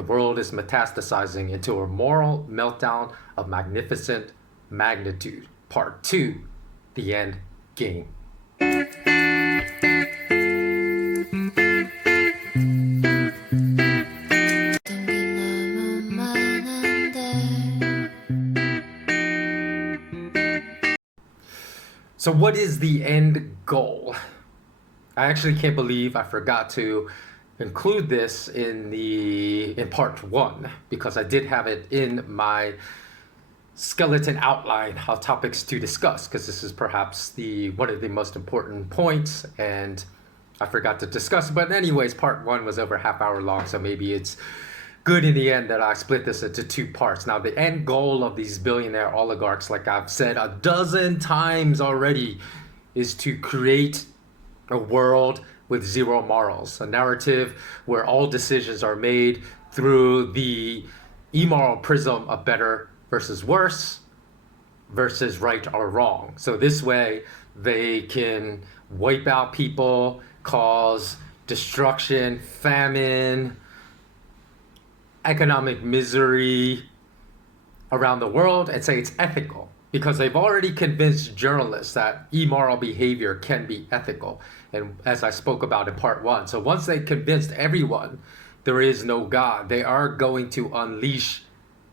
The world is metastasizing into a moral meltdown of magnificent magnitude. Part 2, the end game. So what is the end goal? I actually can't believe I forgot to include this in part 1, because I did have it in my skeleton outline of topics to discuss, because this is perhaps one of the most important points, and I forgot to discuss. But anyways, part 1 was over a half hour long, so maybe it's good in the end that I split this into 2 parts. Now, the end goal of these billionaire oligarchs, like I've said a dozen times already, is to create a world with zero morals, a narrative where all decisions are made through the immoral prism of better versus worse versus right or wrong. So this way they can wipe out people, cause destruction, famine, economic misery around the world, and say it's ethical, because they've already convinced journalists that immoral behavior can be ethical. And as I spoke about in part 1, so once they convinced everyone there is no God, they are going to unleash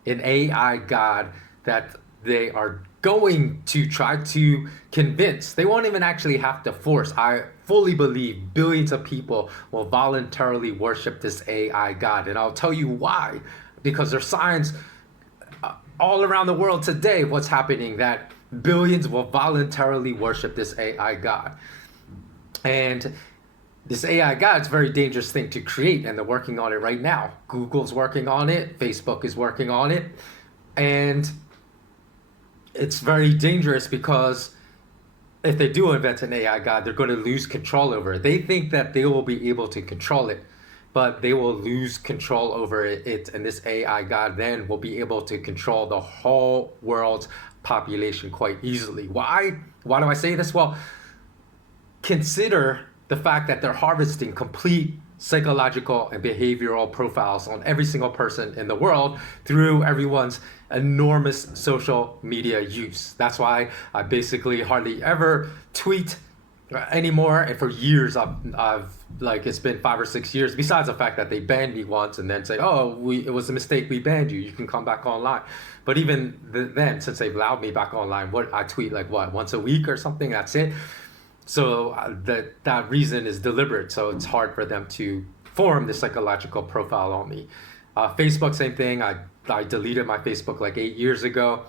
an AI God that they are going to try to convince. They won't even actually have to force. I fully believe billions of people will voluntarily worship this AI God. And I'll tell you why. Because there's signs all around the world today what's happening, that billions will voluntarily worship this AI God. And this AI God is a very dangerous thing to create, and they're working on it right now. Google's working on it, Facebook is working on it, and it's very dangerous because if they do invent an AI God, they're going to lose control over it. They think that they will be able to control it, but they will lose control over it, and this AI God then will be able to control the whole world's population quite easily. Why? Why do I say this? Well, consider the fact that they're harvesting complete psychological and behavioral profiles on every single person in the world through everyone's enormous social media use. That's why I basically hardly ever tweet anymore, and for years I've like, it's been 5 or 6 years, besides the fact that they banned me once and then say, oh, it was a mistake, we banned you can come back online. But even then, since they've allowed me back online, I tweet like once a week or something, that's it. So that reason is deliberate, so it's hard for them to form the psychological profile on me. Facebook, same thing. I deleted my Facebook like 8 years ago.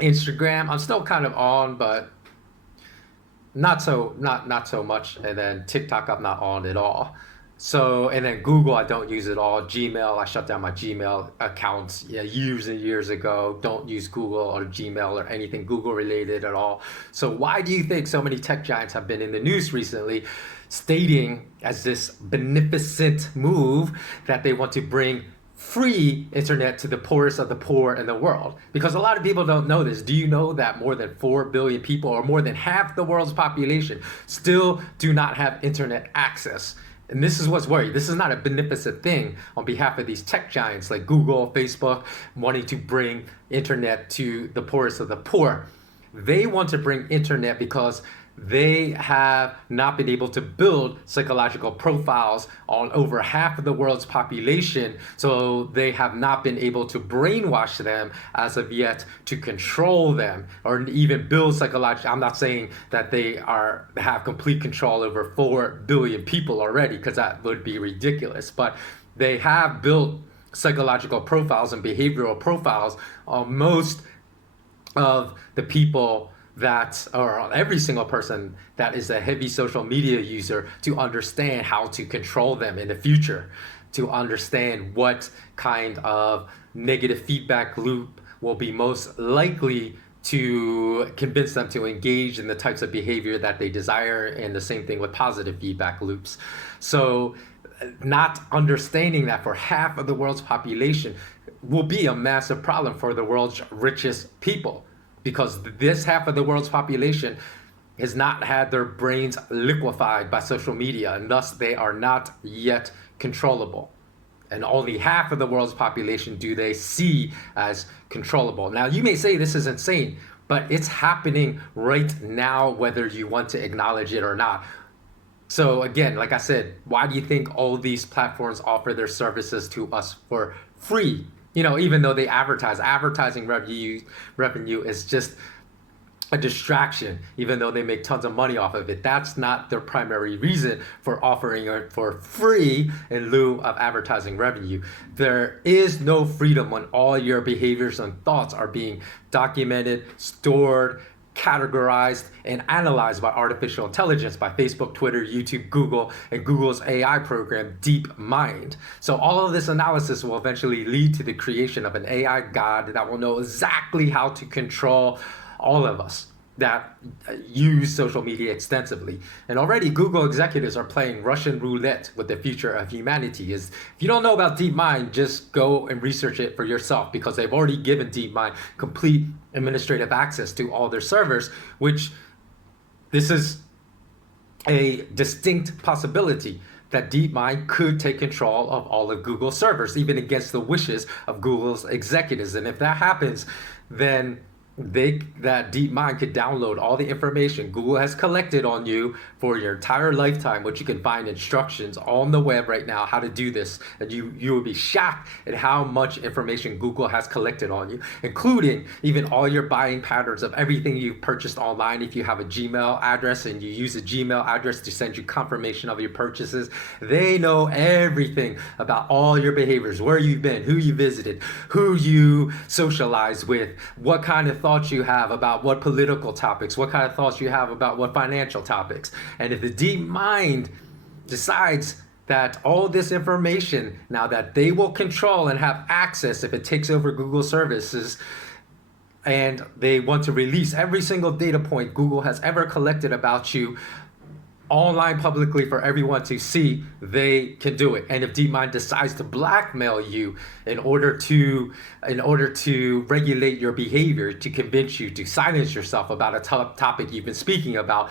Instagram, I'm still kind of on, but not so much. And then TikTok, I'm not on at all. So, and then Google, I don't use at all. Gmail, I shut down my Gmail accounts years and years ago. Don't use Google or Gmail or anything Google related at all. So why do you think so many tech giants have been in the news recently, stating as this beneficent move that they want to bring free internet to the poorest of the poor in the world? Because a lot of people don't know this. Do you know that more than 4 billion people, or more than half the world's population, still do not have internet access? And this is what's worried. This is not a beneficent thing on behalf of these tech giants like Google, Facebook, wanting to bring internet to the poorest of the poor. They want to bring internet because they have not been able to build psychological profiles on over half of the world's population, so they have not been able to brainwash them as of yet to control them or even build psychological. I'm not saying that they have complete control over 4 billion people already, because that would be ridiculous, but they have built psychological profiles and behavioral profiles on most of the people or on every single person that is a heavy social media user, to understand how to control them in the future, to understand what kind of negative feedback loop will be most likely to convince them to engage in the types of behavior that they desire, and the same thing with positive feedback loops. So not understanding that for half of the world's population will be a massive problem for the world's richest people, because this half of the world's population has not had their brains liquefied by social media, and thus they are not yet controllable. And only half of the world's population do they see as controllable. Now, you may say this is insane, but it's happening right now, whether you want to acknowledge it or not. So again, like I said, why do you think all these platforms offer their services to us for free? Even though they advertise, advertising revenue is just a distraction, even though they make tons of money off of it. That's not their primary reason for offering it for free in lieu of advertising revenue. There is no freedom when all your behaviors and thoughts are being documented, stored, categorized, and analyzed by artificial intelligence, by Facebook, Twitter, YouTube, Google, and Google's AI program, DeepMind. So all of this analysis will eventually lead to the creation of an AI god that will know exactly how to control all of us that use social media extensively. And already Google executives are playing Russian roulette with the future of humanity. If you don't know about DeepMind, just go and research it for yourself, because they've already given DeepMind complete administrative access to all their servers, which this is a distinct possibility that DeepMind could take control of all of Google's servers, even against the wishes of Google's executives. And if that happens, then that DeepMind could download all the information Google has collected on you for your entire lifetime, which you can find instructions on the web right now how to do this. And you will be shocked at how much information Google has collected on you, including even all your buying patterns of everything you've purchased online. If you have a Gmail address and you use a Gmail address to send you confirmation of your purchases, they know everything about all your behaviors, where you've been, who you visited, who you socialized with, what kind of thoughts you have about what political topics, what kind of thoughts you have about what financial topics. And if the DeepMind decides that all this information, now that they will control and have access if it takes over Google services, and they want to release every single data point Google has ever collected about you online publicly for everyone to see, they can do it. And if DeepMind decides to blackmail you in order to regulate your behavior, to convince you to silence yourself about a topic you've been speaking about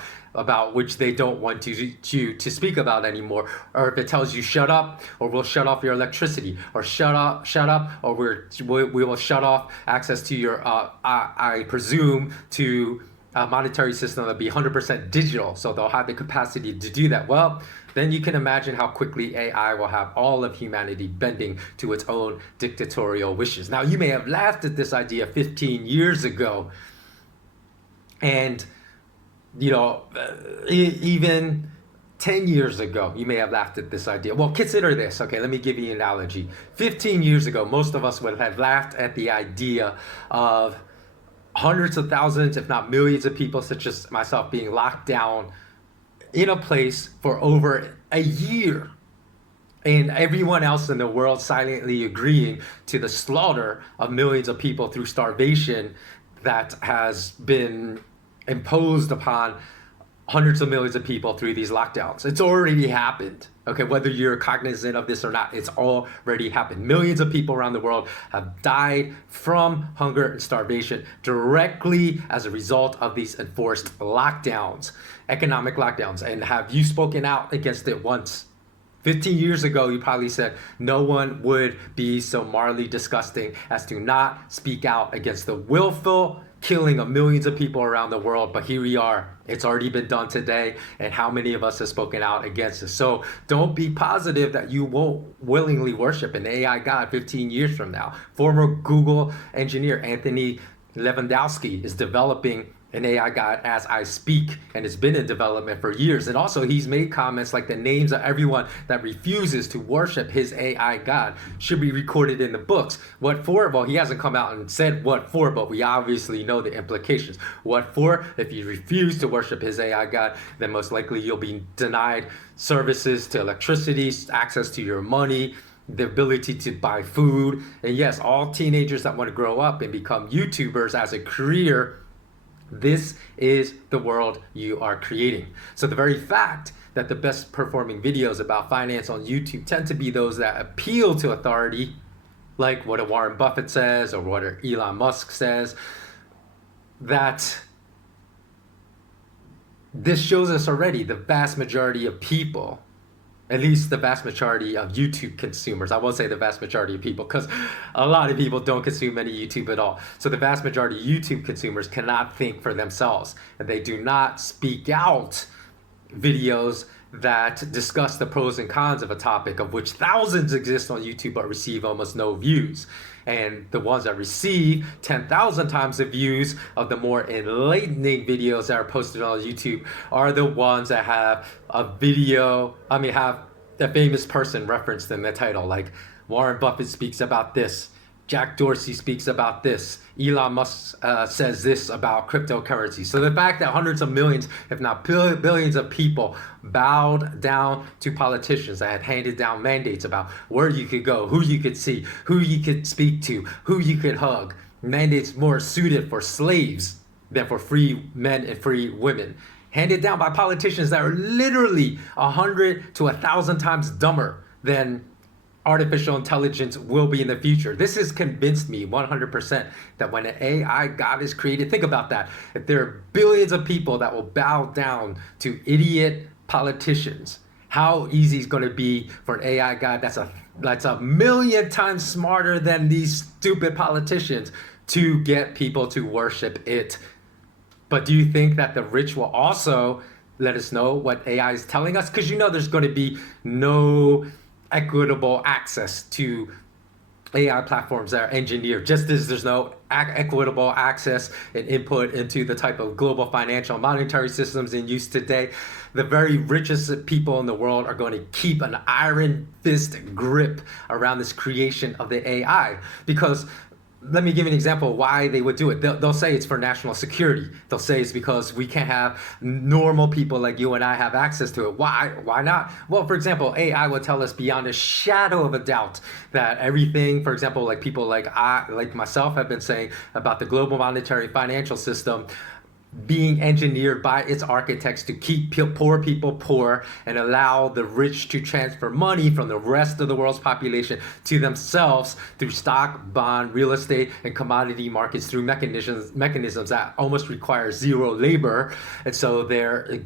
which they don't want to speak about anymore, or if it tells you shut up, or we'll shut off your electricity, or shut up, or we will shut off access to your I presume to a monetary system that'll be 100% digital, so they'll have the capacity to do that. Well, then you can imagine how quickly AI will have all of humanity bending to its own dictatorial wishes. Now, you may have laughed at this idea 15 years ago, and even 10 years ago, you may have laughed at this idea. Well, consider this. Okay, let me give you an analogy. 15 years ago, most of us would have laughed at the idea of hundreds of thousands, if not millions of people, such as myself, being locked down in a place for over a year, and everyone else in the world silently agreeing to the slaughter of millions of people through starvation that has been imposed upon hundreds of millions of people through these lockdowns. It's already happened. Okay, whether you're cognizant of this or not, it's already happened. Millions of people around the world have died from hunger and starvation directly as a result of these enforced lockdowns, economic lockdowns. And have you spoken out against it once? 15 years ago, you probably said no one would be so morally disgusting as to not speak out against the willful killing of millions of people around the world. But here we are. It's already been done today. And how many of us have spoken out against it? So don't be positive that you won't willingly worship an AI god 15 years from now. Former Google engineer Anthony Lewandowski is developing an AI god as I speak, and it's been in development for years. And also, he's made comments like the names of everyone that refuses to worship his AI god should be recorded in the books. What for? Well, he hasn't come out and said what for, but we obviously know the implications. What for? If you refuse to worship his AI god, then most likely you'll be denied services to electricity, access to your money, the ability to buy food. And yes, all teenagers that want to grow up and become YouTubers as a career, this is the world you are creating. So the very fact that the best performing videos about finance on YouTube tend to be those that appeal to authority, like what a Warren Buffett says or what Elon Musk says, that this shows us already the vast majority of people At least the vast majority of YouTube consumers. I won't say the vast majority of people because a lot of people don't consume any YouTube at all. So the vast majority of YouTube consumers cannot think for themselves, and they do not speak out videos that discuss the pros and cons of a topic, of which thousands exist on YouTube but receive almost no views. And the ones that receive 10,000 times the views of the more enlightening videos that are posted on YouTube are the ones that have have a famous person referenced in the title, like Warren Buffett speaks about this, Jack Dorsey speaks about this, Elon Musk says this about cryptocurrency. So the fact that hundreds of millions, if not billions of people bowed down to politicians that had handed down mandates about where you could go, who you could see, who you could speak to, who you could hug, mandates more suited for slaves than for free men and free women, handed down by politicians that are literally 100 to 1,000 times dumber than artificial intelligence will be in the future. This has convinced me 100% that when an AI god is created, think about that. If there are billions of people that will bow down to idiot politicians, how easy is going to be for an AI god that's a million times smarter than these stupid politicians to get people to worship it. But do you think that the rich will also let us know what AI is telling us? Because there's going to be no equitable access to AI platforms that are engineered, just as there's no equitable access and input into the type of global financial monetary systems in use today. The very richest people in the world are going to keep an iron fist grip around this creation of the AI, because let me give you an example of why they would do it. They'll say it's for national security. They'll say it's because we can't have normal people like you and I have access to it. Why? Why not? Well, for example, AI would tell us beyond a shadow of a doubt that everything, for example, like people like myself have been saying about the global monetary financial system being engineered by its architects to keep poor people poor and allow the rich to transfer money from the rest of the world's population to themselves through stock, bond, real estate, and commodity markets through mechanisms that almost require zero labor. And so they're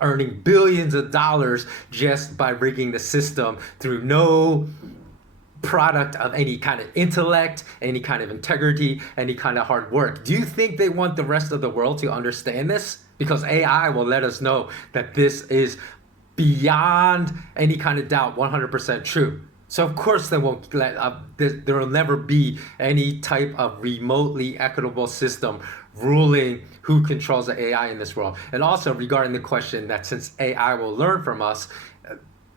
earning billions of dollars just by rigging the system through no product of any kind of intellect, any kind of integrity, any kind of hard work. Do you think they want the rest of the world to understand this? Because AI will let us know that this is beyond any kind of doubt 100% true. So of course they won't there will never be any type of remotely equitable system ruling who controls the AI in this world. And also regarding the question that since AI will learn from us,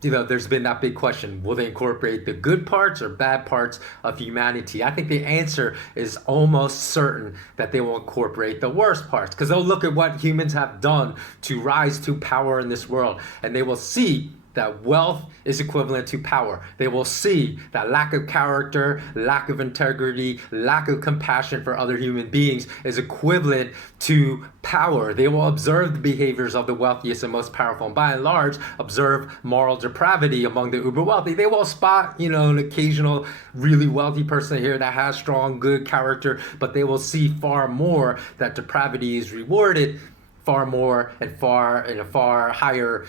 there's been that big question, will they incorporate the good parts or bad parts of humanity? I think the answer is almost certain that they will incorporate the worst parts, because they'll look at what humans have done to rise to power in this world, and they will see that wealth is equivalent to power. They will see that lack of character, lack of integrity, lack of compassion for other human beings is equivalent to power. They will observe the behaviors of the wealthiest and most powerful, and by and large, observe moral depravity among the uber wealthy. They will spot, an occasional really wealthy person here that has strong, good character, but they will see far more that depravity is rewarded far more and in a far higher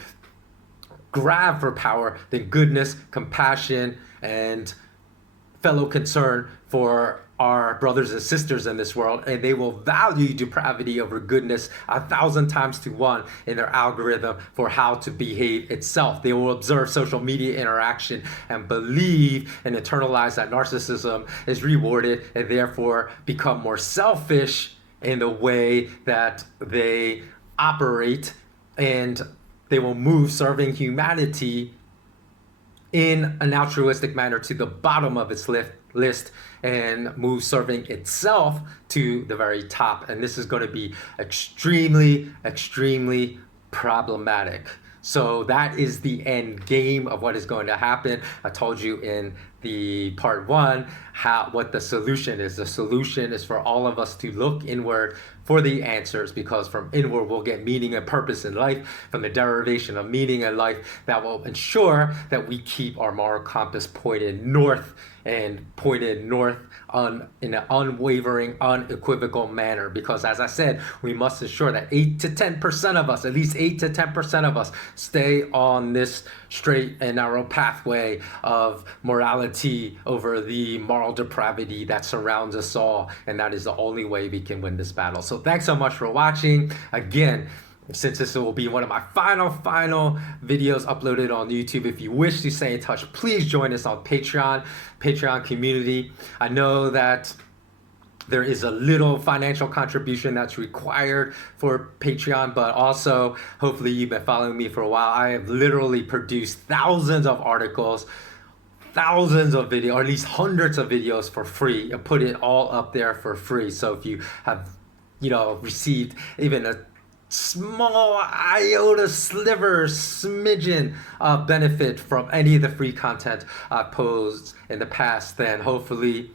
grab for power than goodness, compassion, and fellow concern for our brothers and sisters in this world. And they will value depravity over goodness 1,000 times to 1 in their algorithm for how to behave itself. They will observe social media interaction and believe and internalize that narcissism is rewarded, and therefore become more selfish in the way that they operate, and they will move serving humanity in an altruistic manner to the bottom of its list and move serving itself to the very top. And this is going to be extremely, extremely problematic. So that is the end game of what is going to happen. I told you in the part 1 what the solution is. The solution is for all of us to look inward for the answers, because from inward we'll get meaning and purpose in life, from the derivation of meaning in life that will ensure that we keep our moral compass pointed north, and pointed north in an unwavering, unequivocal manner. Because as I said, we must ensure that 8 to 10% of us, at least 8 to 10% of us, stay on this straight and narrow pathway of morality over the moral depravity that surrounds us all, and that is the only way we can win this battle. So thanks so much for watching. Again, since this will be one of my final videos uploaded on YouTube, if you wish to stay in touch, please join us on Patreon community. I know that there is a little financial contribution that's required for Patreon, but also, hopefully you've been following me for a while. I have literally produced thousands of articles, thousands of videos, or at least hundreds of videos for free, and put it all up there for free. So if you have, received even a small iota sliver smidgen of benefit from any of the free content I've posed in the past, then hopefully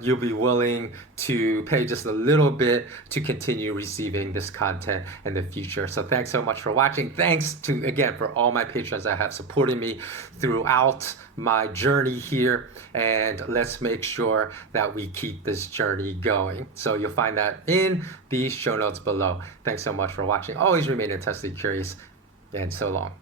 you'll be willing to pay just a little bit to continue receiving this content in the future. So thanks so much for watching. Thanks again for all my patrons that have supported me throughout my journey here, and let's make sure that we keep this journey going. So you'll find that in the show notes below. Thanks so much for watching. Always remain intensely curious, and so long.